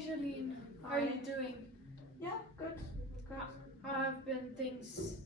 Jolene. How are you doing? Yeah, good. How have been things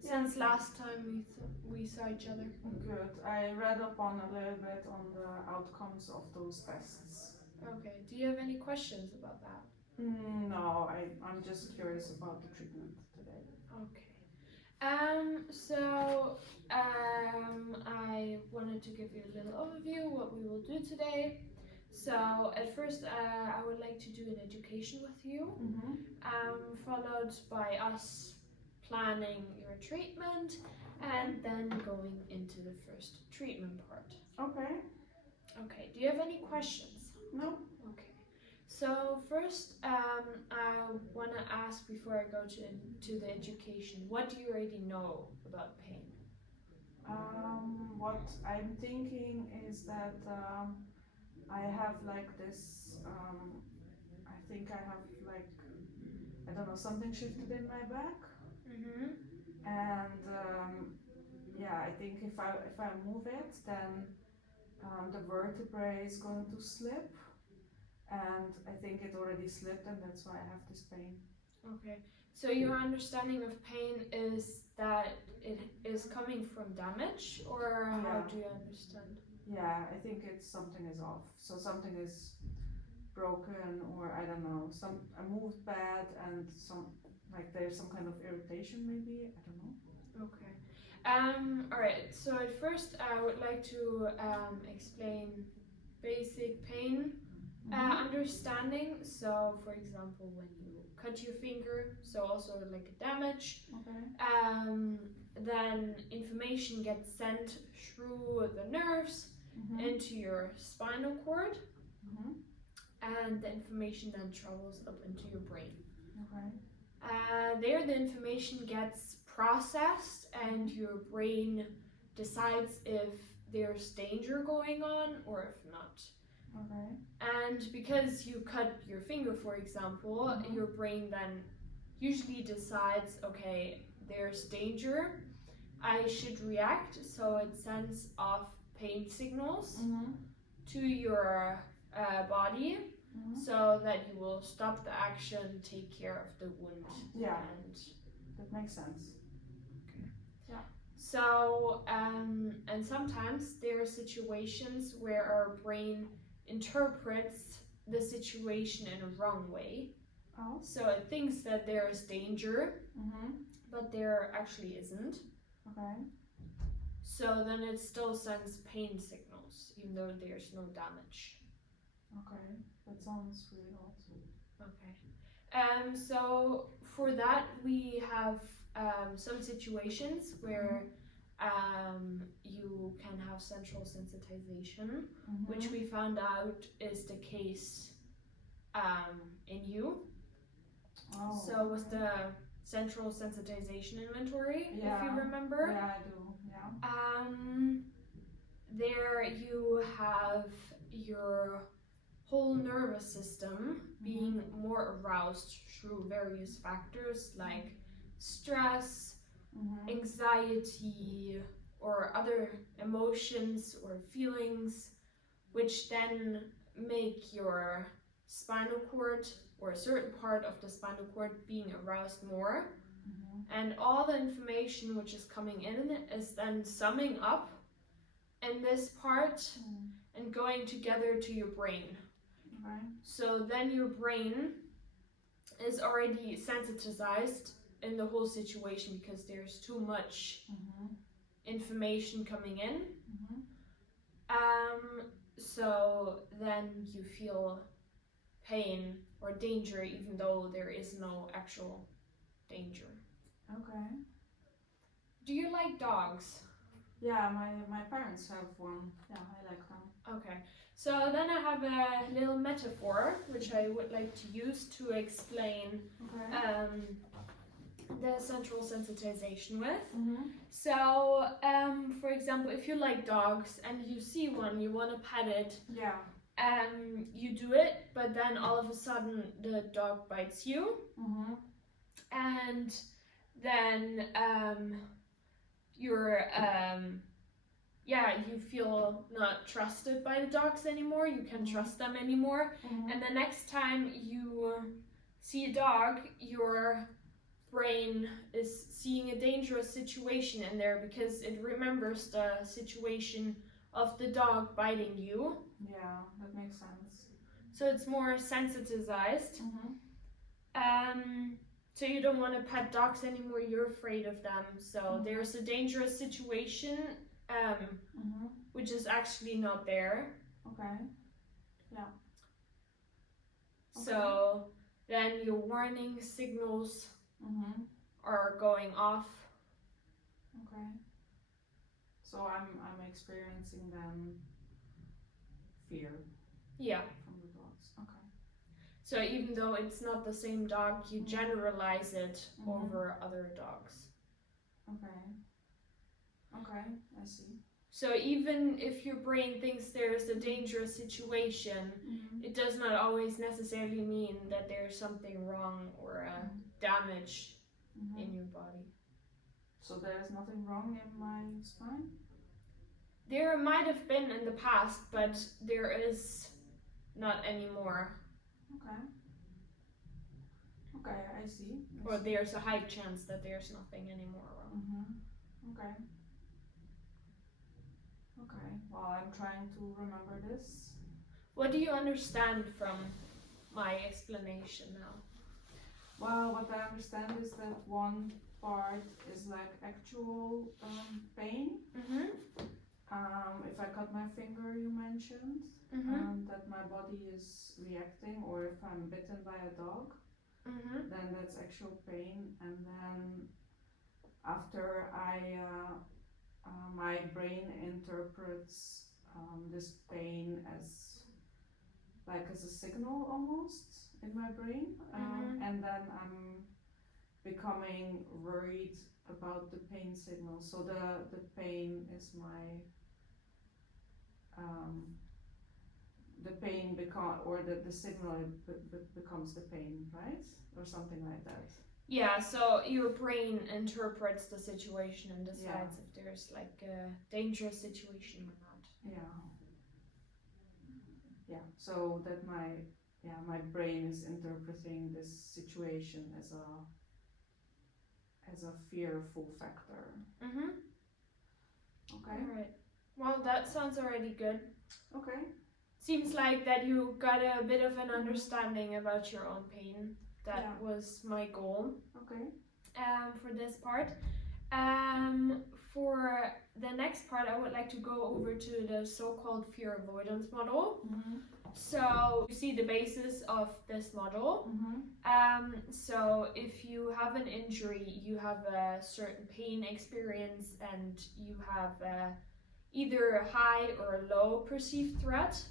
since last time we saw each other? Good. I read up on a little bit on the outcomes of those tests. Okay. Do you have any questions about that? No, I'm just curious about the treatment today. Okay. I wanted to give you a little overview what we will do today. So at first, I would like to do an education with you, followed by us planning your treatment, and then going into the first treatment part. Okay. Okay. Do you have any questions? No. Okay. So first, I want to ask before I go to the education, what do you already know about pain? What I'm thinking is that I have like this. I think I have like, I don't know, something shifted in my back, and yeah, I think if I move it, then the vertebrae is going to slip, and I think it already slipped, and that's why I have this pain. Okay. So your understanding of pain is that it is coming from damage, or how do you understand? Yeah, I think it's something is off. So something is broken, or I don't know. I moved bad, and there's some kind of irritation, maybe. I don't know. Okay. All right. So at first, I would like to explain basic pain understanding. So, for example, when you cut your finger, so also like a damage. Okay. Then information gets sent through the nerves into your spinal cord, and the information then travels up into your brain. Okay. There, the information gets processed, and your brain decides if there's danger going on or if not. Okay. And because you cut your finger, for example, your brain then usually decides, okay, there's danger, I should react, so it sends off pain signals to your body, so that you will stop the action, take care of the wound. Yeah, that makes sense. Okay. Yeah. So, and sometimes there are situations where our brain interprets the situation in a wrong way. Oh. So it thinks that there is danger, but there actually isn't. Okay. So then it still sends pain signals, even though there's no damage. Okay, that sounds really odd. Okay. So for that, we have some situations where you can have central sensitization, which we found out is the case in you. Oh, so with the central sensitization inventory, if you remember. Yeah, I do. Yeah. There you have your whole nervous system being more aroused through various factors like stress, anxiety, or other emotions or feelings, which then make your spinal cord or a certain part of the spinal cord being aroused more. And all the information which is coming in is then summing up in this part and going together to your brain. So then your brain is already sensitized in the whole situation because there's too much information coming in. So then you feel pain or danger even though there is no actual danger. Okay. Do you like dogs? Yeah, my parents have one. Yeah, I like them. Okay. So then I have a little metaphor which I would like to use to explain the central sensitization with. So, for example, if you like dogs and you see one, you want to pet it. Yeah. You do it, but then all of a sudden the dog bites you. And then your you feel not trusted by the dogs anymore. You can't trust them anymore. And the next time you see a dog, your brain is seeing a dangerous situation in there because it remembers the situation of the dog biting you. Yeah, that makes sense. So it's more sensitized. So you don't want to pet dogs anymore, you're afraid of them. So there's a dangerous situation, which is actually not there. Okay. Yeah. So then your warning signals are going off. Okay. So I'm experiencing then fear. Yeah. From the dogs. Okay. So even though it's not the same dog, you generalize it over other dogs. Okay. Okay, I see. So even if your brain thinks there's a dangerous situation, it does not always necessarily mean that there's something wrong or damage in your body. So there's nothing wrong in my spine? There might have been in the past, but there is not anymore. Okay. Okay, I see. Or there's a high chance that there's nothing anymore wrong. Okay. Okay, well, I'm trying to remember this. What do you understand from my explanation now? Well, what I understand is that one part is like actual pain. If I cut my finger, you mentioned, that my body is reacting, or if I'm bitten by a dog, then that's actual pain. And then after my brain interprets this pain as a signal almost in my brain, and then I'm becoming worried about the pain signal. So the pain is the pain the signal becomes the pain, right? Or something like that. Yeah, so your brain interprets the situation and decides if there's like a dangerous situation or not. Yeah, so that my brain is interpreting this situation as a fearful factor. Okay. Alright. Well, that sounds already good. Okay. Seems like that you got a bit of an understanding about your own pain. That was my goal. Okay. For this part. For the next part, I would like to go over to the so-called fear avoidance model. So you see the basis of this model. So if you have an injury, you have a certain pain experience, and you have either a high or a low perceived threat.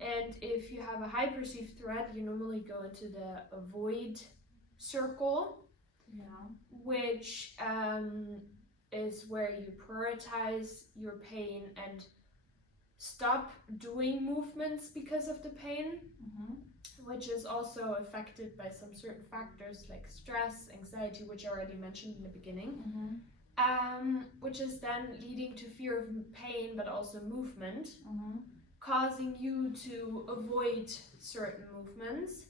And if you have a high perceived threat, you normally go into the avoid circle, which is where you prioritize your pain and stop doing movements because of the pain, which is also affected by some certain factors like stress, anxiety, which I already mentioned in the beginning, which is then leading to fear of pain but also movement, causing you to avoid certain movements,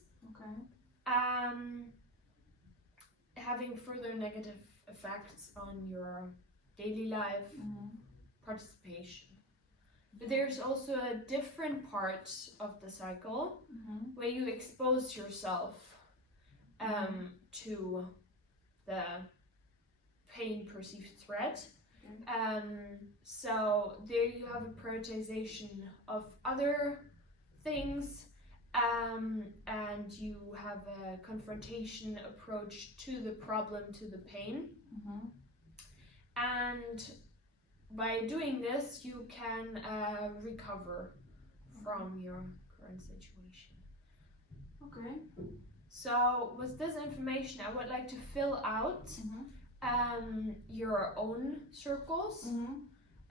having further negative effects on your daily life participation. But there's also a different part of the cycle where you expose yourself to the pain perceived threat. So there you have a prioritization of other things, and you have a confrontation approach to the problem, to the pain. And by doing this, you can recover from your current situation. Okay. So with this information, I would like to fill out your own circles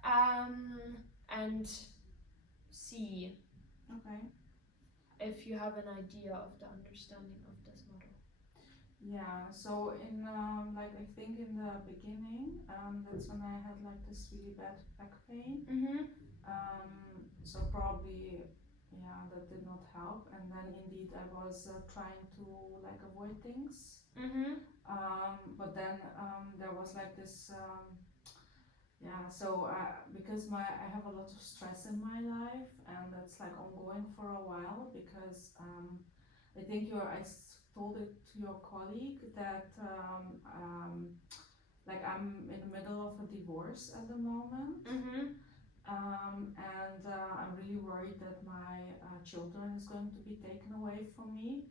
and see if you have an idea of the understanding of this model. Yeah, so in like I think in the beginning, that's when I had like this really bad back pain. So probably, yeah, that did not help. And then indeed I was trying to like avoid things. But then there was like this, yeah. So because I have a lot of stress in my life, and that's like ongoing for a while because I think told it to your colleague that like I'm in the middle of a divorce at the moment. And I'm really worried that my children is going to be taken away from me,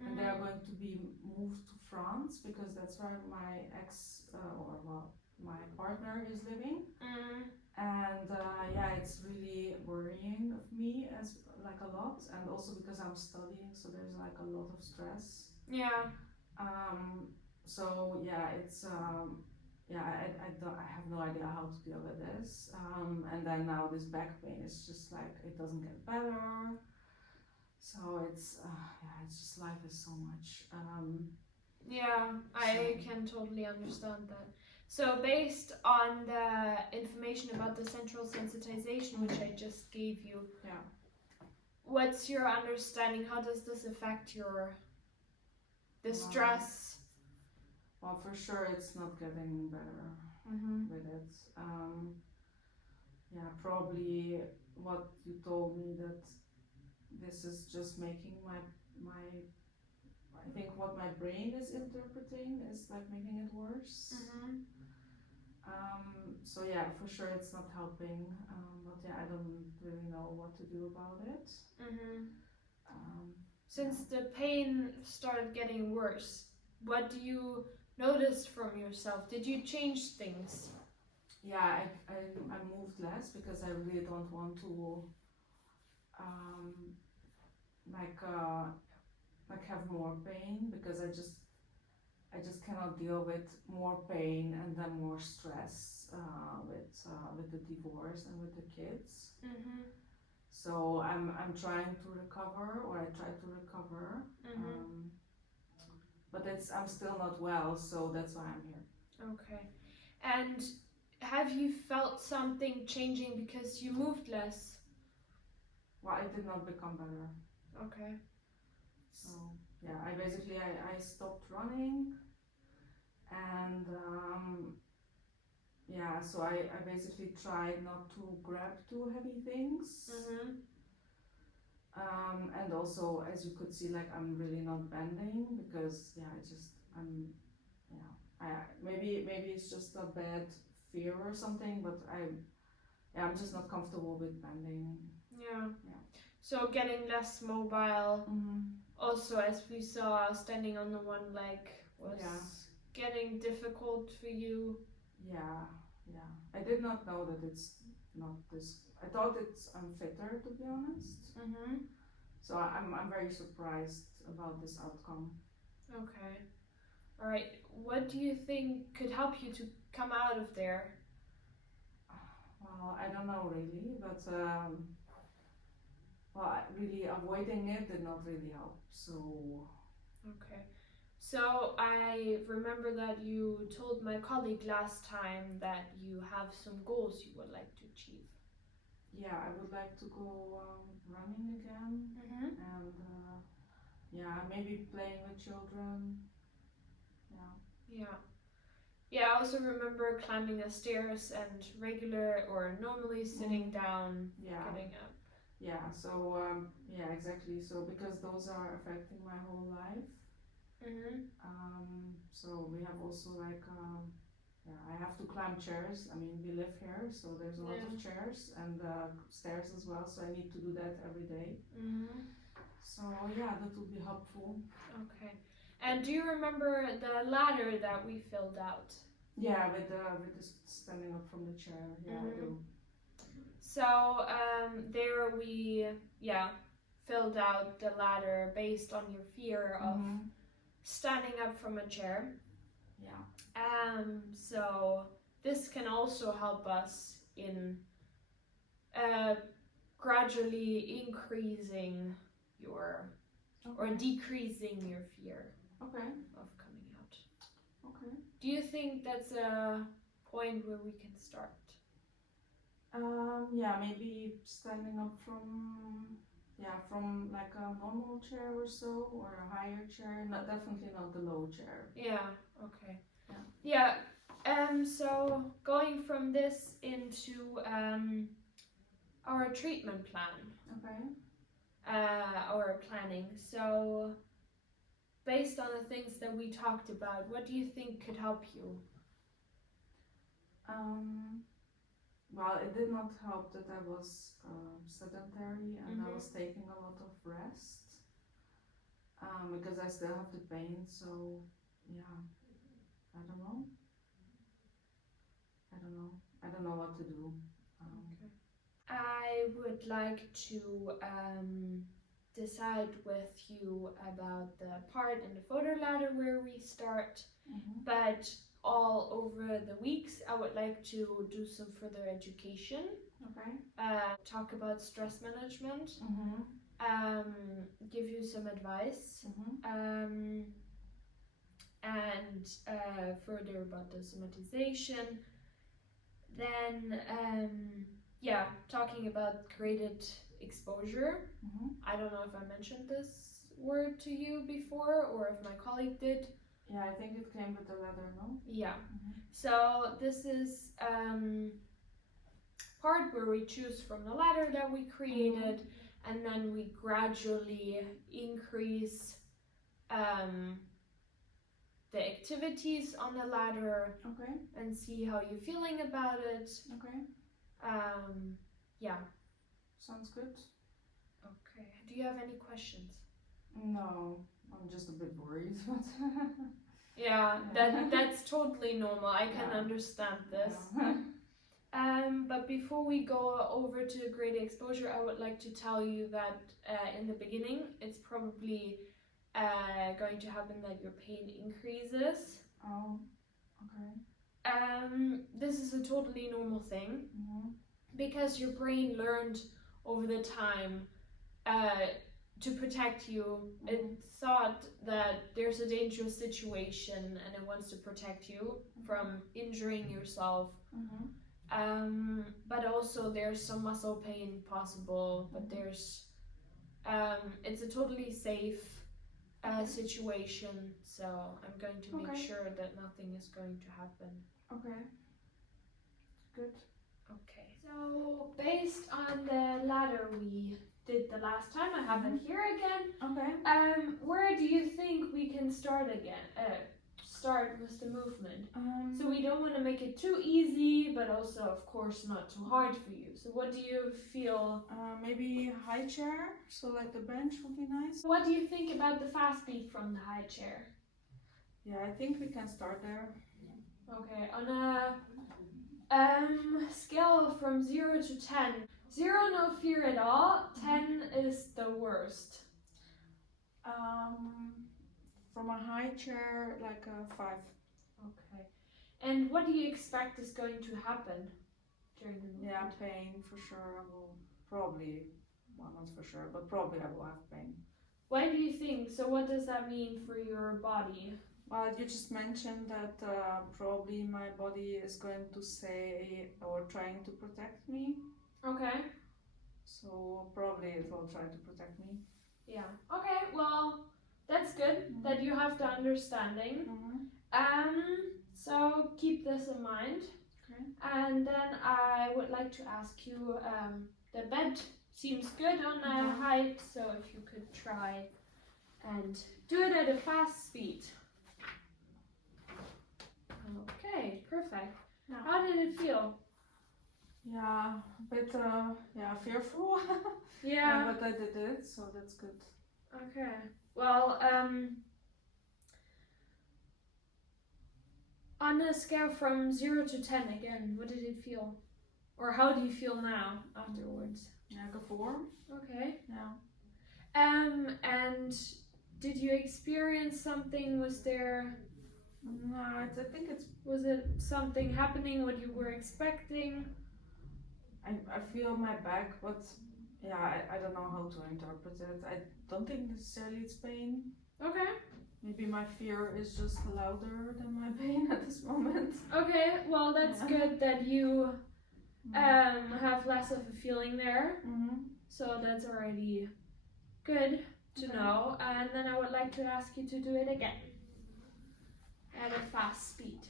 and they are going to be moved to France because that's where my ex or well my partner is living. And yeah, it's really worrying of me as like a lot, and also because I'm studying, so there's like a lot of stress. Yeah. So yeah, it's yeah, I have no idea how to deal with this. And then now this back pain is just like it doesn't get better. So it's yeah, it's just life is so much. Yeah, I can totally understand that. So based on the information about the central sensitization which I just gave you, Yeah. What's your understanding? How does this affect the stress? Well, for sure it's not getting better with it. Yeah, probably what you told me that this is just making my I think what my brain is interpreting is like making it worse. So yeah, for sure it's not helping. But yeah, I don't really know what to do about it. Since the pain started getting worse, what do you notice from yourself? Did you change things? Yeah, I moved less because I really don't want to um, like have more pain because I just cannot deal with more pain and then more stress with the divorce and with the kids. So I'm trying to recover, or I try to recover. But I'm still not well, so that's why I'm here. Okay. And have you felt something changing because you moved less? Well, it did not become better. Okay. So yeah, I stopped running, and yeah, so I basically tried not to grab too heavy things. And also, as you could see, like I'm really not bending because yeah, yeah, maybe it's just a bad fear or something, but I'm just not comfortable with bending. Yeah. So getting less mobile. Also, as we saw, standing on the one leg was getting difficult for you. Yeah. I did not know that it's not this. I thought I'm fitter, to be honest. So I'm very surprised about this outcome. Okay. All right. What do you think could help you to come out of there? Well, I don't know really, but well, really avoiding it did not really help. So. Okay. So I remember that you told my colleague last time that you have some goals you would like to achieve. Yeah, I would like to go running again, and yeah, maybe playing with children. Yeah, I also remember climbing the stairs and regular or normally sitting down, getting up. Yeah, so yeah, exactly. So because those are affecting my whole life. So we have also like yeah, I have to climb chairs. I mean, we live here, so there's a lot of chairs and stairs as well. So I need to do that every day. So yeah, that would be helpful. Okay. And do you remember the ladder that we filled out? Yeah, with the standing up from the chair. Yeah, I do. So there we filled out the ladder based on your fear of standing up from a chair. Yeah. So this can also help us in gradually increasing your or decreasing your fear of coming Do you think that's a point where we can start? Yeah, maybe standing up from like a normal chair or so, or a higher chair. Not definitely not the low chair. Yeah, okay. Yeah. So going from this into our treatment plan. Okay. Our planning. So based on the things that we talked about, what do you think could help you? Well, it did not help that I was sedentary and I was taking a lot of rest because I still have the pain. So yeah, I don't know. I don't know what to do. Okay. I would like to decide with you about the part in the photo ladder where we start, but all over the weeks I would like to do some further education. Okay. Talk about stress management, give you some advice, and further about the somatization. Then, talking about graded exposure. I don't know if I mentioned this word to you before or if my colleague did. Yeah, I think it came with the letter, no? Yeah. So this is part where we choose from the ladder that we created, and then we gradually increase the activities on the ladder. Okay. And see how you're feeling about it. Okay. Yeah. Sounds good. Okay. Do you have any questions? No, I'm just a bit worried. Yeah, that's totally normal. I can understand this. But before we go over to graded exposure, I would like to tell you that in the beginning, it's probably going to happen that your pain increases. Oh, okay. This is a totally normal thing because your brain learned over the time to protect you. It thought that there's a dangerous situation and it wants to protect you from injuring yourself. But also there's some muscle pain possible, but there's it's a totally safe situation, so I'm going to make sure that nothing is going to happen. Okay. Good. Okay. So based on the ladder we did the last time, I have it here again. Okay. Where do you think we can start again? Start with the movement. So we don't want to make it too easy, but also, of course, not too hard for you. So what do you feel? Maybe high chair, so like the bench would be nice. What do you think about the fast beat from the high chair? Yeah, I think we can start there. Okay, on a scale from 0 to 10. 0, no fear at all. 10 is the worst. From a high chair, like a 5. Okay. And what do you expect is going to happen during the movement? Yeah, pain for sure. I will probably, well, not for sure, but probably I will have pain. Why do you think? So what does that mean for your body? Well, you just mentioned that probably my body is going to say or trying to protect me. Okay. So probably it will try to protect me. Yeah. Okay, well, that's good that you have the understanding. So keep this in mind. Okay. And then I would like to ask you, the bed seems good on the height, so if you could try and do it at a fast speed. Okay, perfect. Yeah. How did it feel? Yeah, a bit fearful. Yeah. But I did it, so that's good. Okay. Well, on a scale from 0 to 10 again, what did it feel? Or how do you feel now afterwards? Like a 4. Okay. Yeah. And did you experience something? Was there... No, I think it's... Was it something happening what you were expecting? I feel my back, but yeah, I don't know how to interpret it. I don't think necessarily it's pain. Okay. maybe my fear is just louder than my pain at this moment. Okay, well that's Yeah. good that you have less of a feeling there. So that's already good to know. And then I would like to ask you to do it again at a fast speed.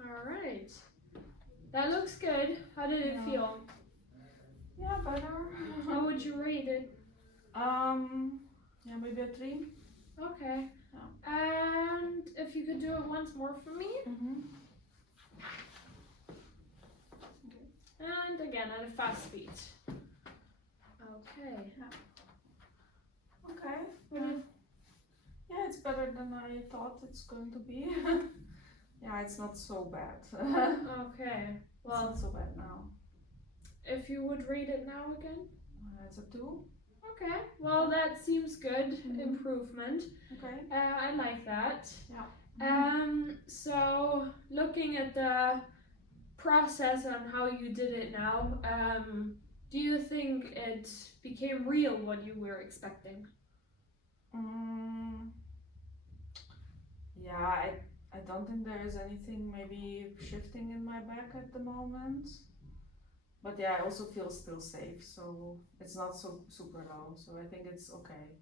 Alright. That looks good. How did it feel? Yeah, better. How would you rate it? Yeah, maybe a 3. Okay. Yeah. And if you could do it once more for me. And again at a fast speed. Okay. Okay. Yeah, it's better than I thought it's going to be. Yeah, it's not so bad. Okay. Well, it's not so bad now. If you would rate it now again? It's a 2. Okay. Well, that seems good. Improvement. Okay. I like that. Yeah. So looking at the process on how you did it now, do you think it became real what you were expecting? Yeah, I don't think there is anything maybe shifting in my back at the moment. But yeah, I also feel still safe, so it's not so super low, so I think it's okay.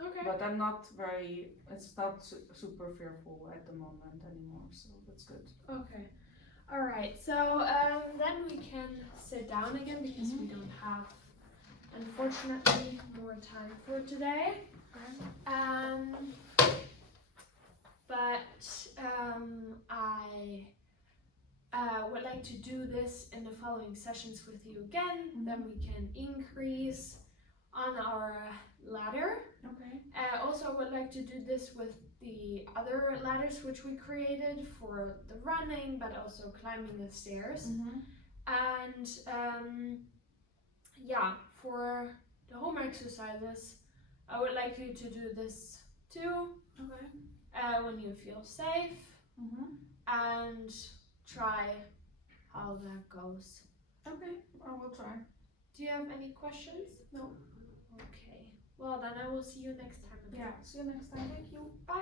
Okay. But I'm not very, it's not super fearful at the moment anymore, so that's good. Okay. Alright, so then we can sit down again because we don't have, unfortunately, more time for today. But I would like to do this in the following sessions with you again. Then we can increase on our ladder. Okay. Also, I would like to do this with the other ladders which we created for the running, but also climbing the stairs. And yeah, for the home exercises, I would like you to do this too. Okay. When you feel safe, and try how that goes. Okay, I will try. Do you have any questions? No. Okay. Well, then I will see you next time again. Yeah, see you next time. Thank you. Bye.